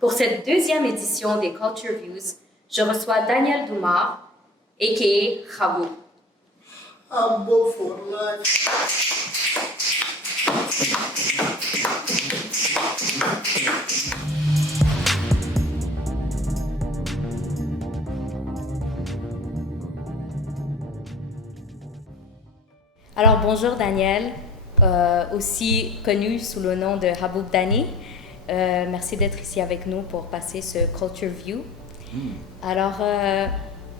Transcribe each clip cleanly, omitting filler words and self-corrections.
Pour cette deuxième édition des Culture Views, je reçois Daniel Doumar, a.k.a. Khabou. Habbo for life. Alors bonjour Daniel, aussi connu sous le nom de Haboub Dani. Merci d'être ici avec nous pour passer ce Culture View. Alors,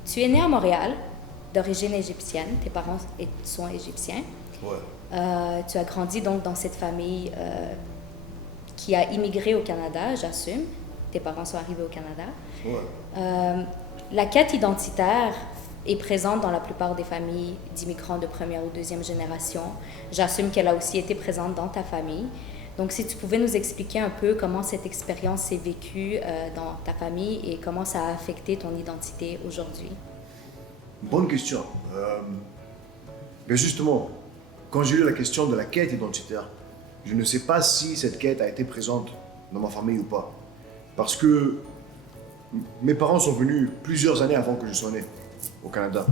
tu es né à Montréal, d'origine égyptienne, tes parents sont égyptiens. Ouais. Tu as grandi donc dans cette famille qui a immigré au Canada, j'assume. Tes parents sont arrivés au Canada. Ouais. La quête identitaire est présente dans la plupart des familles d'immigrants de première ou deuxième génération. J'assume qu'elle a aussi été présente dans ta famille. Donc, si tu pouvais nous expliquer un peu comment cette expérience s'est vécue dans ta famille et comment ça a affecté ton identité aujourd'hui. Bonne question. Mais justement, quand j'ai eu la question de la quête identitaire, je ne sais pas si cette quête a été présente dans ma famille ou pas. Parce que mes parents sont venus plusieurs années avant que je sois né au Canada.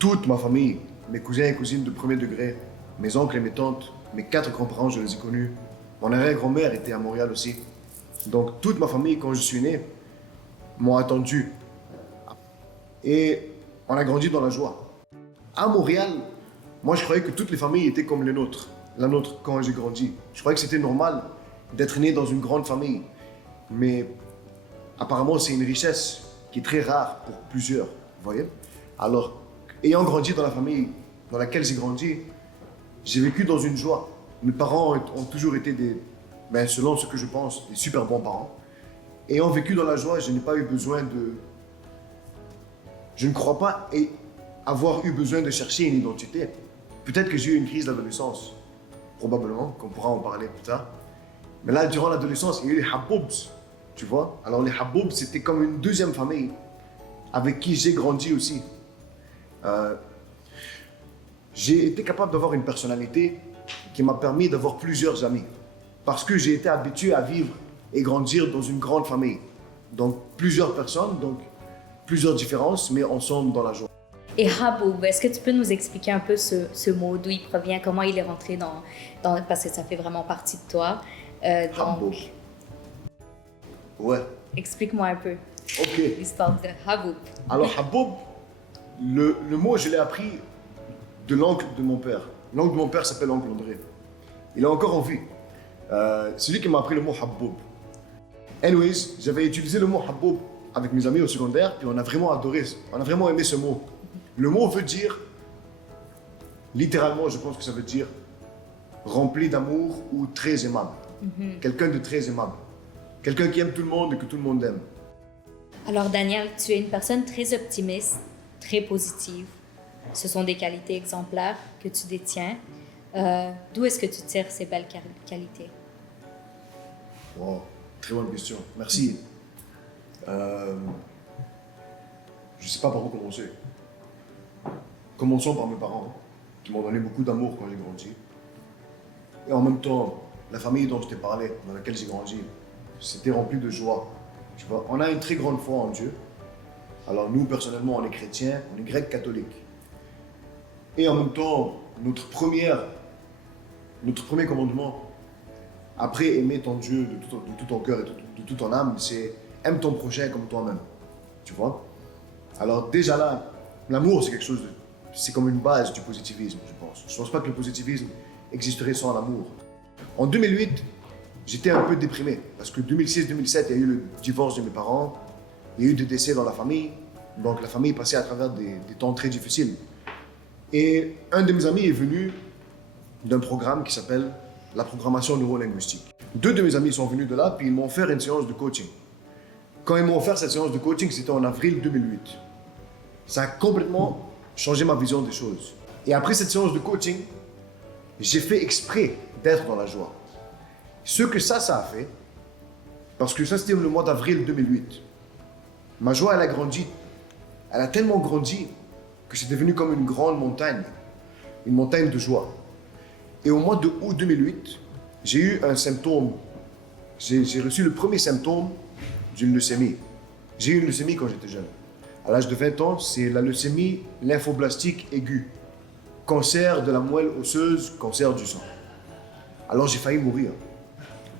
Toute ma famille, mes cousins et cousines de premier degré, mes oncles et mes tantes, mes 4 grands-parents, je les ai connus. Mon arrière-grand-mère était à Montréal aussi. Donc toute ma famille, quand je suis né, m'ont attendu. Et on a grandi dans la joie. À Montréal, moi je croyais que toutes les familles étaient comme les nôtres. La nôtre, quand j'ai grandi. Je croyais que c'était normal d'être né dans une grande famille. Mais apparemment, c'est une richesse qui est très rare pour plusieurs. Vous voyez? Alors, ayant grandi dans la famille dans laquelle j'ai grandi, j'ai vécu dans une joie. Mes parents ont toujours été selon ce que je pense, des super bons parents. Ayant vécu dans la joie, je n'ai pas eu besoin de... Je ne crois pas avoir eu besoin de chercher une identité. Peut-être que j'ai eu une crise d'adolescence, probablement, qu'on pourra en parler plus tard. Mais là, durant l'adolescence, il y a eu les Haboubs, tu vois. Alors les Haboubs, c'était comme une deuxième famille avec qui j'ai grandi aussi. J'ai été capable d'avoir une personnalité qui m'a permis d'avoir plusieurs amis. Parce que j'ai été habitué à vivre et grandir dans une grande famille. Donc plusieurs personnes, donc plusieurs différences, mais ensemble dans la joie. Et Haboub, est-ce que tu peux nous expliquer un peu ce mot, d'où il provient, comment il est rentré dans parce que ça fait vraiment partie de toi. Haboub. Ouais. Explique-moi un peu Ok. l'histoire de Haboub. Alors Haboub, le mot, je l'ai appris de l'oncle de mon père. L'oncle de mon père s'appelle oncle André. Il est encore en vie. C'est lui qui m'a appris le mot Haboub. Anyways, j'avais utilisé le mot Haboub avec mes amis au secondaire, puis on a vraiment adoré, on a vraiment aimé ce mot. Le mot veut dire, littéralement, je pense que ça veut dire rempli d'amour ou très aimable. Quelqu'un de très aimable. Quelqu'un qui aime tout le monde et que tout le monde aime. Alors Daniel, tu es une personne très optimiste, très positive. Ce sont des qualités exemplaires que tu détiens. D'où est-ce que tu tires ces belles qualités? Wow, très bonne question. Merci. Je ne sais pas par où commencer. Commençons par mes parents, qui m'ont donné beaucoup d'amour quand j'ai grandi. Et en même temps, la famille dont je t'ai parlé, dans laquelle j'ai grandi, c'était rempli de joie. Tu vois, on a une très grande foi en Dieu. Alors nous, personnellement, on est chrétiens, on est grecs catholiques. Et en même temps, notre premier commandement, après aimer ton Dieu de tout ton cœur et de toute ton âme, c'est aime ton prochain comme toi-même. Tu vois? Alors déjà là, l'amour, c'est quelque chose c'est comme une base du positivisme, je pense. Je ne pense pas que le positivisme existerait sans l'amour. En 2008, j'étais un peu déprimé parce que 2006-2007, il y a eu le divorce de mes parents, il y a eu des décès dans la famille, donc la famille passait à travers des temps très difficiles. Et un de mes amis est venu d'un programme qui s'appelle la programmation neurolinguistique. 2 de mes amis sont venus de là, puis ils m'ont offert une séance de coaching. Quand ils m'ont offert cette séance de coaching, c'était en avril 2008. Ça a complètement changé ma vision des choses. Et après cette séance de coaching, j'ai fait exprès d'être dans la joie. Ce que ça a fait, parce que ça c'était le mois d'avril 2008, ma joie elle a grandi. Elle a tellement grandi que c'est devenu comme une grande montagne, une montagne de joie. Et au mois de août 2008, j'ai eu un symptôme j'ai reçu le premier symptôme d'une leucémie. J'ai eu une leucémie quand j'étais jeune. À l'âge de 20 ans, c'est la leucémie lymphoblastique aiguë. Cancer de la moelle osseuse, cancer du sang. Alors j'ai failli mourir.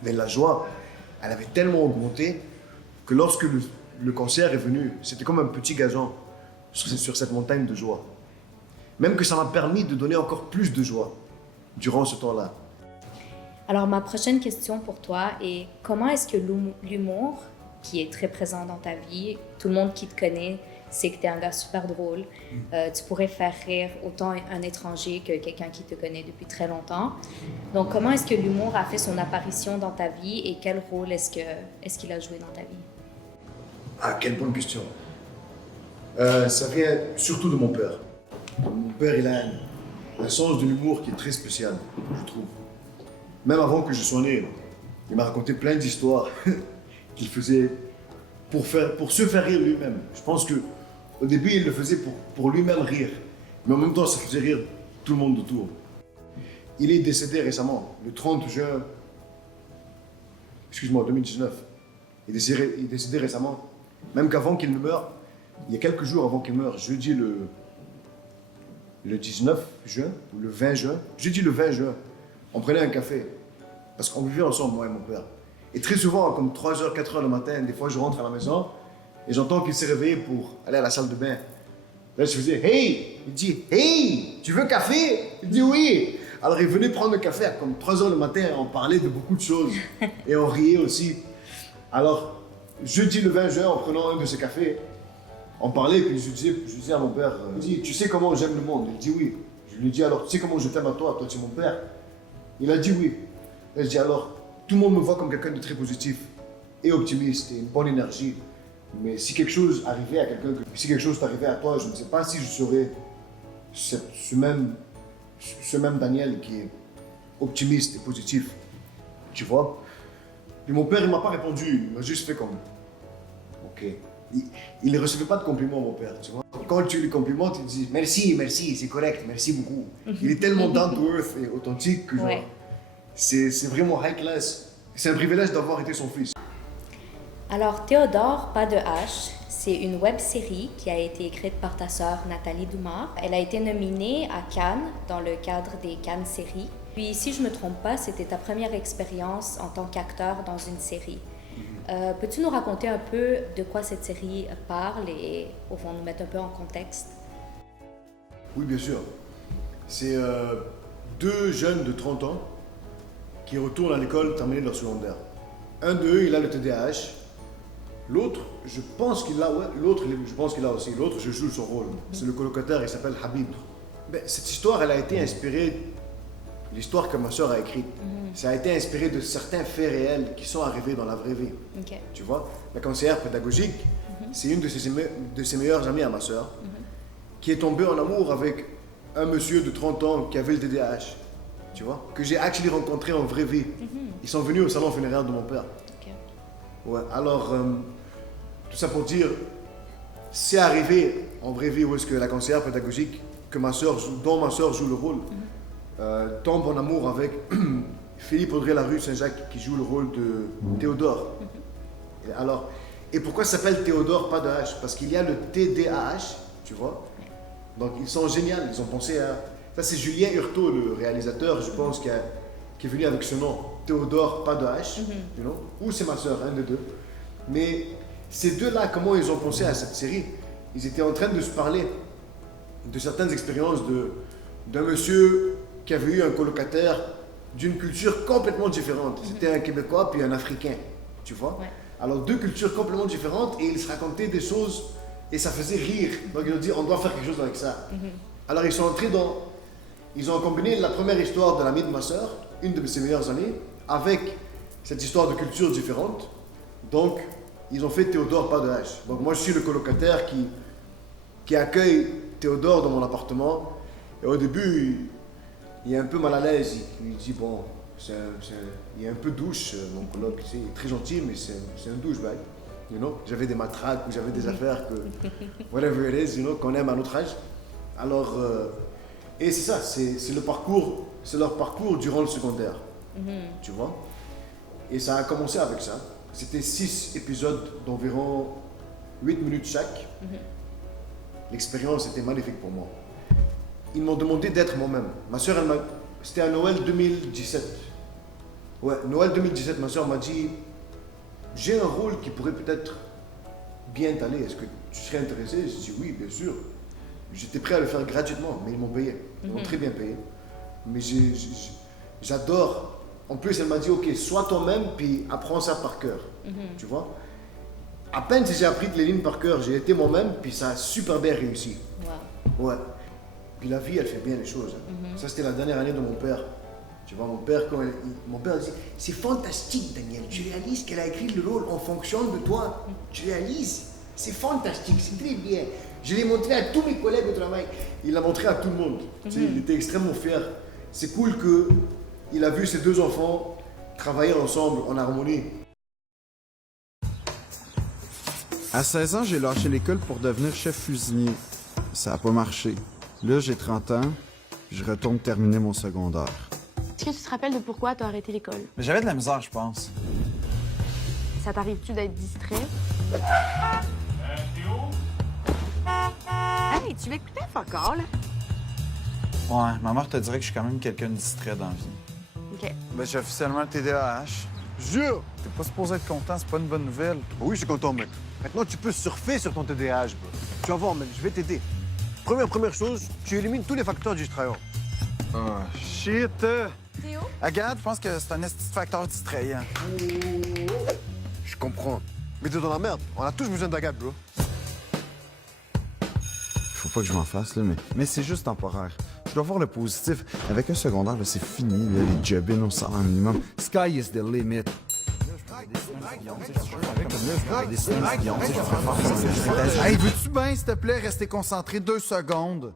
Mais la joie, elle avait tellement augmenté que lorsque le cancer est venu, c'était comme un petit gazon sur cette montagne de joie. Même que ça m'a permis de donner encore plus de joie durant ce temps-là. Alors, ma prochaine question pour toi est comment est-ce que l'humour, qui est très présent dans ta vie, tout le monde qui te connaît sait que tu es un gars super drôle, tu pourrais faire rire autant un étranger que quelqu'un qui te connaît depuis très longtemps. Donc, comment est-ce que l'humour a fait son apparition dans ta vie et quel rôle est-ce qu'il a joué dans ta vie? Ah, quelle bonne question. Ça vient surtout de mon père. Mon père, il a un sens de l'humour qui est très spécial, je trouve. Même avant que je sois né, il m'a raconté plein d'histoires qu'il faisait pour se faire rire lui-même. Je pense qu'au début, il le faisait pour lui-même rire. Mais en même temps, ça faisait rire tout le monde autour. Il est décédé récemment, le 30 juin, 2019. Il est décédé récemment. Même qu'avant qu'il ne meure, il y a quelques jours avant qu'il meure, jeudi le 19 juin, ou le 20 juin, jeudi le 20 juin, on prenait un café. Parce qu'on vivait ensemble, moi et mon père. Et très souvent, comme 3h, 4h le matin, des fois je rentre à la maison et j'entends qu'il s'est réveillé pour aller à la salle de bain. Là, je faisais « Hey !» Il dit « Hey, tu veux un café ?» Il dit « Oui !» Alors il venait prendre le café à comme 3h le matin, on parlait de beaucoup de choses et on riait aussi. Alors, jeudi le 20 juin, en prenant un de ces cafés, on parlait et puis je disais à mon père « Tu sais comment j'aime le monde ?» Il dit « Oui !» Je lui dis « Alors, tu sais comment je t'aime à toi tu es mon père ?» Il a dit « Oui !» Et je dis « Alors, tout le monde me voit comme quelqu'un de très positif et optimiste et une bonne énergie. Mais si quelque chose arrivait à quelqu'un, si quelque chose t'arrivait à toi, je ne sais pas si je serais ce même Daniel qui est optimiste et positif. Tu vois? Puis mon père, il ne m'a pas répondu, il m'a juste fait comme ok. Il ne recevait pas de compliments, mon père, tu vois. Quand tu lui complimentes, il dit merci, c'est correct, merci beaucoup. Il est tellement down to earth et authentique que genre, Ouais. c'est vraiment high class. C'est un privilège d'avoir été son fils. Alors, Théodore, pas de H, c'est une web-série qui a été écrite par ta sœur Nathalie Doumar. Elle a été nominée à Cannes dans le cadre des Cannes séries. Puis, si je ne me trompe pas, c'était ta première expérience en tant qu'acteur dans une série. Peux-tu nous raconter un peu de quoi cette série parle et au fond nous mettre un peu en contexte? Oui, bien sûr. C'est deux jeunes de 30 ans qui retournent à l'école terminer leur secondaire. Un d'eux, il a le TDAH. L'autre, je pense qu'il a, ouais, je pense qu'il a aussi. L'autre, je joue son rôle. C'est le colocataire, il s'appelle Habib. Mais cette histoire, elle a été inspirée, l'histoire que ma sœur a écrite, ça a été inspiré de certains faits réels qui sont arrivés dans la vraie vie. Okay. Tu vois, la conseillère pédagogique, c'est une de ses meilleures amies à ma sœur, qui est tombée en amour avec un monsieur de 30 ans qui avait le TDAH. Tu vois, que j'ai actually rencontré en vraie vie. Ils sont venus au salon funéraire de mon père. Okay. Ouais, alors, tout ça pour dire, c'est arrivé en vraie vie où est-ce que la conseillère pédagogique dont ma sœur joue le rôle, tombe en amour avec Philippe Audrey Larue Saint-Jacques qui joue le rôle de Théodore. Et pourquoi ça s'appelle Théodore, pas de H? Parce qu'il y a le TDAH, tu vois. Donc ils sont géniaux, ils ont pensé à... Ça c'est Julien Hurtaud, le réalisateur, je pense, qui est venu avec ce nom, Théodore, pas de H, you know? Ou c'est ma sœur, un des deux. Mais ces deux-là, comment ils ont pensé à cette série? Ils étaient en train de se parler de certaines expériences d'un monsieur qui avait eu un colocataire d'une culture complètement différente. C'était un Québécois puis un Africain, tu vois. Ouais. Alors deux cultures complètement différentes et ils se racontaient des choses et ça faisait rire. Donc ils ont dit on doit faire quelque chose avec ça. Alors ils sont entrés ils ont combiné la première histoire de l'amie de ma sœur, une de ses meilleures amies, avec cette histoire de cultures différentes. Donc ils ont fait Théodore, pas de H. Donc moi je suis le colocataire qui accueille Théodore dans mon appartement. Et au début, il est un peu mal à l'aise. Il dit bon, il est un peu douche, mon coloc. Il est très gentil, mais c'est un douchebag. You know? J'avais des matraques ou j'avais des affaires que, whatever it is, you know, qu'on aime à notre âge. Alors, et c'est ça, c'est leur parcours durant le secondaire. Tu vois? Et ça a commencé avec ça. C'était 6 épisodes d'environ 8 minutes chaque. L'expérience était magnifique pour moi. Ils m'ont demandé d'être moi-même. Ma soeur, c'était à Noël 2017. Ouais, Noël 2017, ma soeur m'a dit, j'ai un rôle qui pourrait peut-être bien t'aller. Est-ce que tu serais intéressé? J'ai dit oui, bien sûr. J'étais prêt à le faire gratuitement, mais ils m'ont payé. Ils m'ont très bien payé. Mais j'adore. En plus, elle m'a dit, ok, sois toi-même, puis apprends ça par cœur. Tu vois? À peine si j'ai appris les lignes par cœur, j'ai été moi-même, puis ça a super bien réussi. Wow. Ouais. Puis la vie, elle fait bien les choses. Ça, c'était la dernière année de mon père. Tu vois, mon père, mon père dit, c'est fantastique, Daniel. Tu réalises qu'elle a écrit le rôle en fonction de toi. Tu réalises? C'est fantastique, c'est très bien. Je l'ai montré à tous mes collègues au travail. Il l'a montré à tout le monde. Tu sais, il était extrêmement fier. C'est cool qu'il a vu ses 2 enfants travailler ensemble en harmonie. À 16 ans, j'ai lâché l'école pour devenir chef cuisinier. Ça n'a pas marché. Là, j'ai 30 ans, je retourne terminer mon secondaire. Est-ce que tu te rappelles de pourquoi tu as arrêté l'école? Mais j'avais de la misère, je pense. Ça t'arrive-tu d'être distrait? Hey, tu l'écoutais, fuck all? Ouais, ma mère te dirait que je suis quand même quelqu'un de distrait dans la vie. OK. Ben, j'ai officiellement un TDAH. Jure! T'es pas supposé être content, c'est pas une bonne nouvelle. Oui, je suis content, mec. Maintenant, tu peux surfer sur ton TDAH, bro. Tu vas voir, mec, je vais t'aider. Première chose, tu élimines tous les facteurs distrayants. Oh, shit! Théo? Agathe, je pense que c'est un petit facteur distrayant. Je comprends. Mais t'es dans la merde. On a tous besoin d'Agathe, bro. Faut pas que je m'en fasse, là, mais c'est juste temporaire. Je dois voir le positif. Avec un secondaire, là, c'est fini, là, les job-in au salaire minimum. Sky is the limit. Hey, veux-tu bien, s'il te plaît, rester concentré 2 secondes?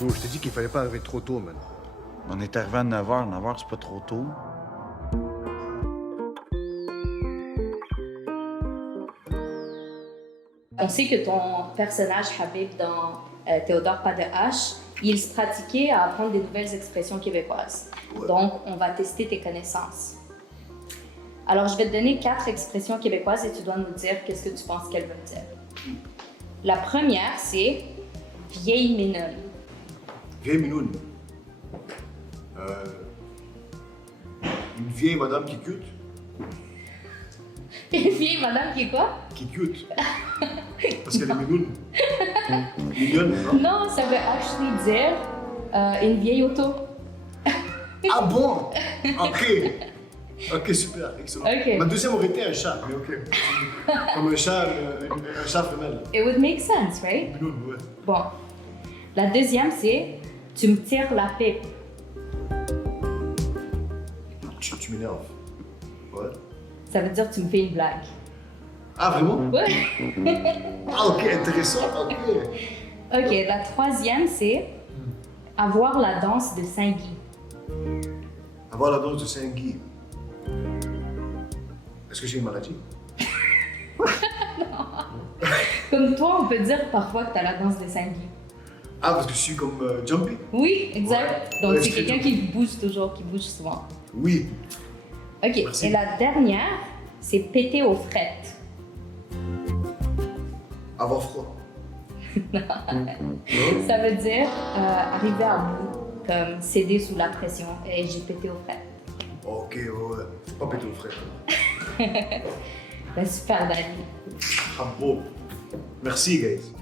Bro, je t'ai dit qu'il fallait pas arriver trop tôt, man. On est arrivé à 9h. 9h, c'est pas trop tôt. On sait que ton personnage Habib dans Théodore Pas de H, il se pratiquait à apprendre des nouvelles expressions québécoises. Ouais. Donc, on va tester tes connaissances. Alors, je vais te donner 4 expressions québécoises et tu dois nous dire qu'est-ce que tu penses qu'elles veulent dire. La première, c'est vieille minoune. Vieille minoune. Une vieille madame qui cute. Une vieille madame qui est quoi? Qui cute. Parce qu'elle est minoune. Mignonne, non? Non, ça veut actually dire une vieille auto. Ah bon? Ok. Ok, super, excellent. Ok. Ma deuxième aurait été un chat, mais ok. Comme un chat femelle. It would make sense, right? Minoune, ouais. Bon. La deuxième, c'est tu me tires la pipe. Tu m'énerves. Ouais. Ça veut dire tu me fais une blague. Ah, vraiment? Ouais. Ah, ok, intéressant, ok. Ok, la troisième, c'est avoir la danse de Saint-Guy. Avoir la danse de Saint-Guy. Est-ce que j'ai une maladie? Comme toi, on peut dire parfois que tu as la danse de Saint-Guy. Ah, parce que je suis comme Jumpy? Oui, exact. Ouais. Donc Ouais, c'est je quelqu'un fais qui bouge toujours, qui bouge souvent. Oui. Ok, Merci. et la dernière, c'est péter aux frettes. Avoir froid. Ça veut dire arriver à bout, comme céder sous la pression. Et j'ai pété aux frettes. Ok, ouais. Faut pas péter aux frais. Ben, super, Dani. Ah bon. Merci, guys.